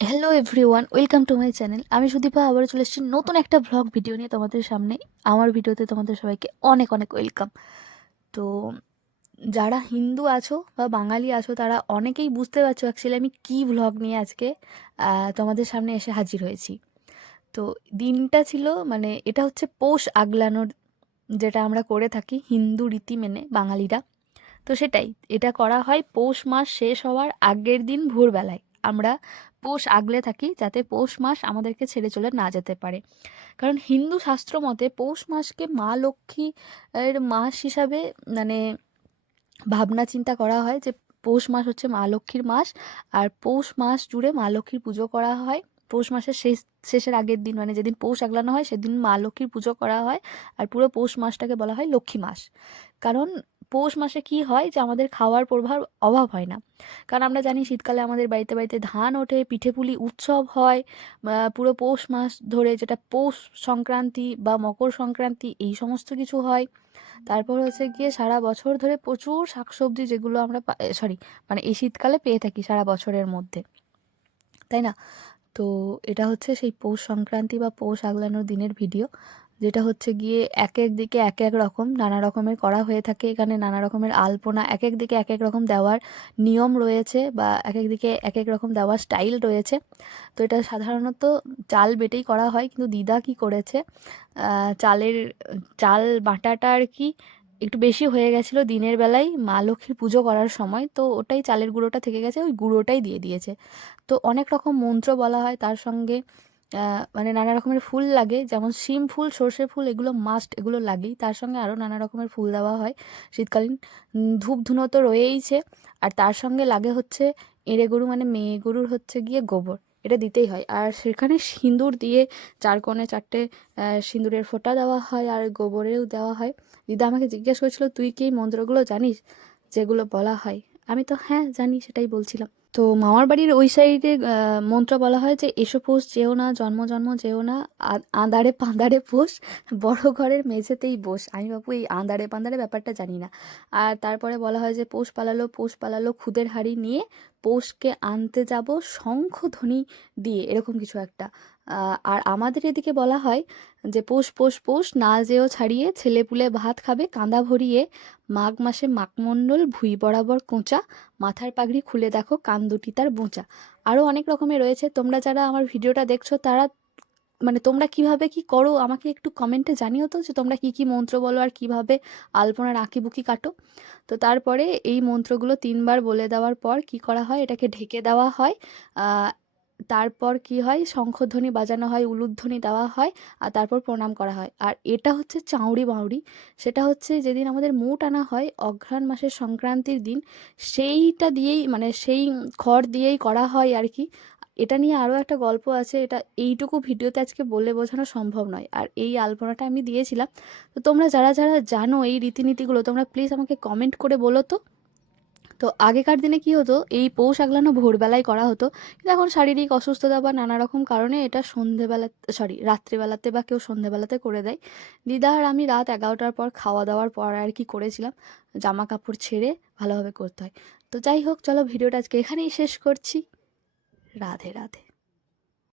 Hello everyone welcome to my channel আমি সুদীপা আবার চলে এসেছি নতুন একটা ভ্লগ ভিডিও নিয়ে তোমাদের সামনে। আমার ভিডিওতে তোমাদের সবাইকে অনেক অনেক ওয়েলকাম তো, যারা হিন্দু আছো বা বাঙালি আছো, তারা অনেকেই বুঝতে পারছ অ্যাকচুয়ালি আমি কী ভ্লগ নিয়ে আজকে তোমাদের সামনে এসে হাজির হয়েছি। তো, দিনটা ছিল মানে এটা হচ্ছে পৌষ আগলানোর, যেটা আমরা করে থাকি হিন্দু রীতি মেনে বাঙালিরা। তো সেটাই, এটা করা হয় পৌষ মাস শেষ হওয়ার আগের দিন ভোরবেলায়। আমরা পৌষ আগলে থাকি যাতে পৌষ মাস আমাদেরকে ছেড়ে চলে না যেতে পারে। কারণ হিন্দু শাস্ত্র মতে পৌষ মাসকে মা লক্ষ্মী এর মাস হিসাবে মানে ভাবনা চিন্তা করা হয় যে পৌষ মাস হচ্ছে মা লক্ষ্মীর মাস আর পৌষ মাস জুড়ে মা লক্ষ্মীর পুজো করা হয়। পৌষ মাসের শেষ, শেষের আগের দিন মানে যেদিন পৌষ আগলানো হয় সেদিন মা লক্ষ্মীর পুজো করা হয় আর পুরো পৌষ মাসটাকে বলা হয় লক্ষ্মী মাস। কারণ পৌষ মাসে কি হয় যে আমাদের খাওয়ার প্রভাব অভাব হয় না। কারণ আমরা জানি শীতকালে আমাদের বাড়িতে বাড়িতে ধান ওঠে পিঠেপুলি উৎসব হয় পুরো পৌষ মাস ধরে যেটা পৌষ সংক্রান্তি বা মকর সংক্রান্তি এই সমস্ত কিছু হয়। তারপর হচ্ছে গিয়ে সারা বছর ধরে প্রচুর শাকসবজি যেগুলো আমরা সরি মানে এই শীতকালে পেয়ে থাকি সারা বছরের মধ্যে। তাই না? তো এটা হচ্ছে সেই পৌষ সংক্রান্তি বা পৌষ আগলানোর দিনের ভিডিও যেটা হচ্ছে গিয়ে এক এক দিকে এক এক রকম নানা রকমের করা হয়ে থাকে। এখানে নানা রকমের আলপনা এক এক দিকে এক এক রকম দেওয়ার নিয়ম রয়েছে বা এক এক দিকে এক এক রকম দেওয়ার স্টাইল রয়েছে। তো এটা সাধারণত চাল বেটেই করা হয়, কিন্তু দিদা কি করেছে? চালের, চাল বাটাটা আর কি একটু বেশি হয়ে গেছিল দিনের বেলায় মা লক্ষ্মীর পুজো করার সময়, তো ওটাই চালের গুঁড়োটা থেকে গেছে, ওই গুঁড়োটাই দিয়ে দিয়েছে। তো অনেক রকম মন্ত্র বলা হয়, তার সঙ্গে মানে নানা রকমের ফুল লাগে, যেমন শিম ফুল, সর্ষে ফুল, এগুলো মাস্ট এগুলো লাগেই। তার সঙ্গে আরও নানা রকমের ফুল দেওয়া হয়। শীতকালীন ধূপ ধুনো তো রয়েইছে। আর তার সঙ্গে লাগে হচ্ছে এঁড়ে গরু মানে মেয়ে গরুর হচ্ছে গিয়ে গোবর। এটা দিতেই হয়। আর সেখানে সিঁদুর দিয়ে চার কোণে চারটে সিঁদুরের ফোঁটা দেওয়া হয় আর গোবরেও দেওয়া হয়। দিদা আমাকে জিজ্ঞেস করেছিল, তুই কি এই মন্ত্রগুলো জানিস যেগুলো বলা হয়? আমি তো হ্যাঁ জানি, সেটাই বলছিলাম। তো মামার বাড়ির ওই সাইডে মন্ত্র বলা হয় যে, এসো পোষ, যেও না, জন্ম জন্ম, যেও না আঁধারে পাঁদারে পোষ, বড় ঘরের মেঝেতেই বস। আমি বাপু, এই আঁধারে পাঁদারে ব্যাপারটা জানি না। আর তারপরে বলা হয় যে, পোষ পালালো পোষ পালালো, খুদের হাড়ি নিয়ে পৌষকে আনতে যাব শঙ্খ ধ্বনি দিয়ে, এরকম কিছু একটা। আর আমাদের এদিকে বলা হয় যে, পোষ পোষ পোষ, না যেও ছাড়িয়ে ছেলেপুলে ভাত খাবে, কাঁদা ভরিয়ে মাঘ মাসে মাকমণ্ডল ভুঁই বরাবর কোঁচা, মাথার পাগড়ি খুলে দেখো কান দুটি তার বোঁচা। আরও অনেক রকমের রয়েছে। তোমরা যারা আমার ভিডিওটা দেখছ, তারা মানে তোমরা কীভাবে কি করো? আমাকে একটু কমেন্টে জানিও তো যে তোমরা কি কি মন্ত্র বলো আর কীভাবে আলপনার আঁকি বুকি কাটো। তো তারপরে এই মন্ত্রগুলো তিনবার বলে দেওয়ার পর কি করা হয়? এটাকে ঢেকে দেওয়া হয়। তারপর কি হয়? শঙ্খধ্বনি বাজানো হয়, উলুধ্বনি দেওয়া হয়, আর তারপর প্রণাম করা হয়। আর এটা হচ্ছে চাউড়ি বাউড়ি সেটা হচ্ছে যেদিন আমাদের মুট আনা হয়, অঘ্রাণ মাসের সংক্রান্তির দিন, সেইটা দিয়েই মানে সেই খড় দিয়েই করা হয় আর কি। এটা নিয়ে আরও একটা গল্প আছে, এটা এইটুকু ভিডিওতে আজকে বলে বোঝানো সম্ভব নয়। আর এই আলপনাটা আমি দিয়েছিলাম। তো তোমরা যারা যারা জানো এই রীতিনীতিগুলো, তোমরা প্লিজ আমাকে কমেন্ট করে বলো তো। তো আগেকার দিনে কি হতো, এই পৌষ আগলানো ভোরবেলায় করা হতো। কিন্তু এখন শারীরিক অসুস্থতা বা নানা রকম কারণে এটা সন্ধেবেলা সরি রাত্রিবেলাতে বা কেউ সন্ধেবেলাতে করে দেয়। দিদা আর আমি রাত এগারোটার পর খাওয়া দাওয়ার পর আর কি করেছিলাম, জামা কাপড় ছেড়ে ভালোভাবে করতে হয়। তো যাই হোক, চলো ভিডিওটা আজকে এখানেই শেষ করছি। রাধে রাধে।